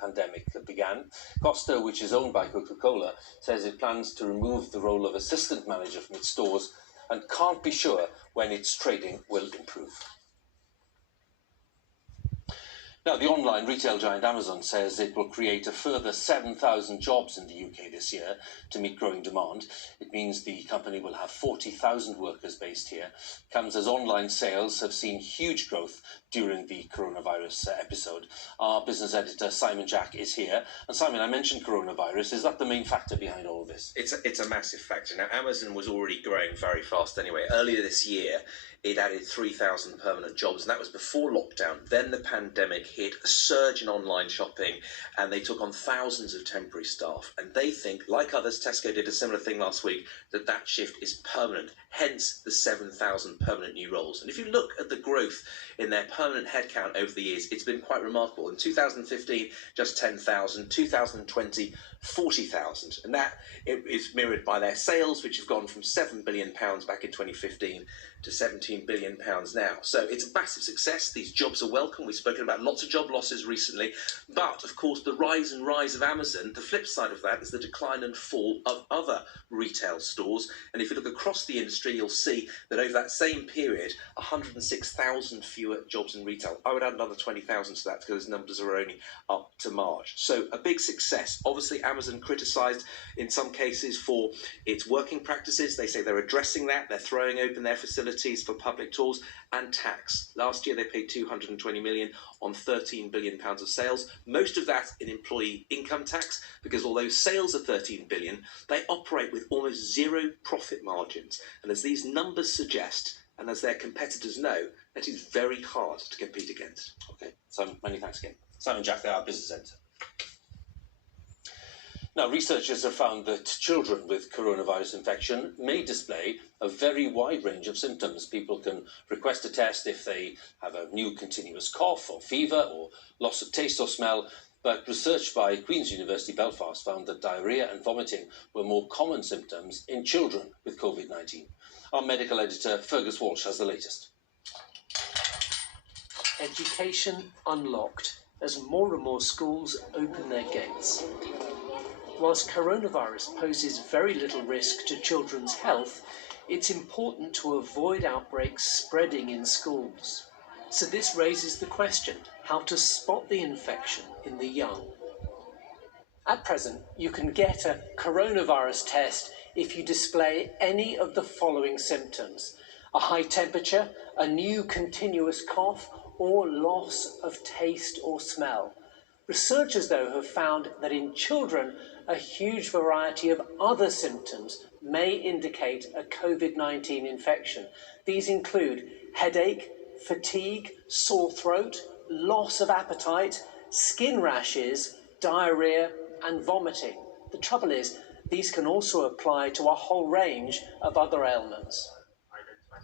pandemic began. Costa, which is owned by Coca-Cola, says it plans to remove the role of assistant manager from its stores and can't be sure when its trading will improve. Now, the online retail giant Amazon says it will create a further 7,000 jobs in the UK this year to meet growing demand. It means the company will have 40,000 workers based here. It comes as online sales have seen huge growth during the coronavirus episode. Our business editor, Simon Jack, is here. And Simon, I mentioned coronavirus. Is that the main factor behind all of this? It's a massive factor. Now, Amazon was already growing very fast anyway. Earlier this year, it added 3,000 permanent jobs, and that was before lockdown. Then the pandemic hit, a surge in online shopping, and they took on thousands of temporary staff. And they think, like others, Tesco did a similar thing last week, that that shift is permanent, hence the 7,000 permanent new roles. And if you look at the growth in their permanent headcount over the years, it's been quite remarkable. In 2015, just 10,000, 2020, 40,000. And that is mirrored by their sales, which have gone from £7 billion back in 2015 to £17 billion now. So it's a massive success. These jobs are welcome. We've spoken about lots of job losses recently. But, of course, the rise of Amazon, the flip side of that is the decline and fall of other retail stores. And if you look across the industry, you'll see that over that same period, 106,000 fewer jobs in retail. I would add another 20,000 to that because those numbers are only up to March. So a big success. Obviously, Amazon criticised in some cases for its working practices. They say they're addressing that. They're throwing open their facilities for public tours and tax. Last year, they paid $220 million on £13 billion of sales. Most of that in employee income tax, because although sales are $13 billion, they operate with almost zero profit margins. And as these numbers suggest, and as their competitors know, that is very hard to compete against. Okay, so many thanks again. Simon Jack, our business editor. Now, researchers have found that children with coronavirus infection may display a very wide range of symptoms. People can request a test if they have a new continuous cough or fever or loss of taste or smell. But research by Queen's University Belfast found that diarrhoea and vomiting were more common symptoms in children with COVID-19. Our medical editor, Fergus Walsh, has the latest. Education unlocked as more and more schools open their gates. Whilst coronavirus poses very little risk to children's health, it's important to avoid outbreaks spreading in schools. So this raises the question, how to spot the infection in the young. At present, you can get a coronavirus test if you display any of the following symptoms: a high temperature, a new continuous cough, or loss of taste or smell. Researchers, though, have found that in children, a huge variety of other symptoms may indicate a COVID-19 infection. These include headache, fatigue, sore throat, loss of appetite, skin rashes, diarrhea, and vomiting. The trouble is, these can also apply to a whole range of other ailments.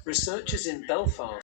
Researchers in Belfast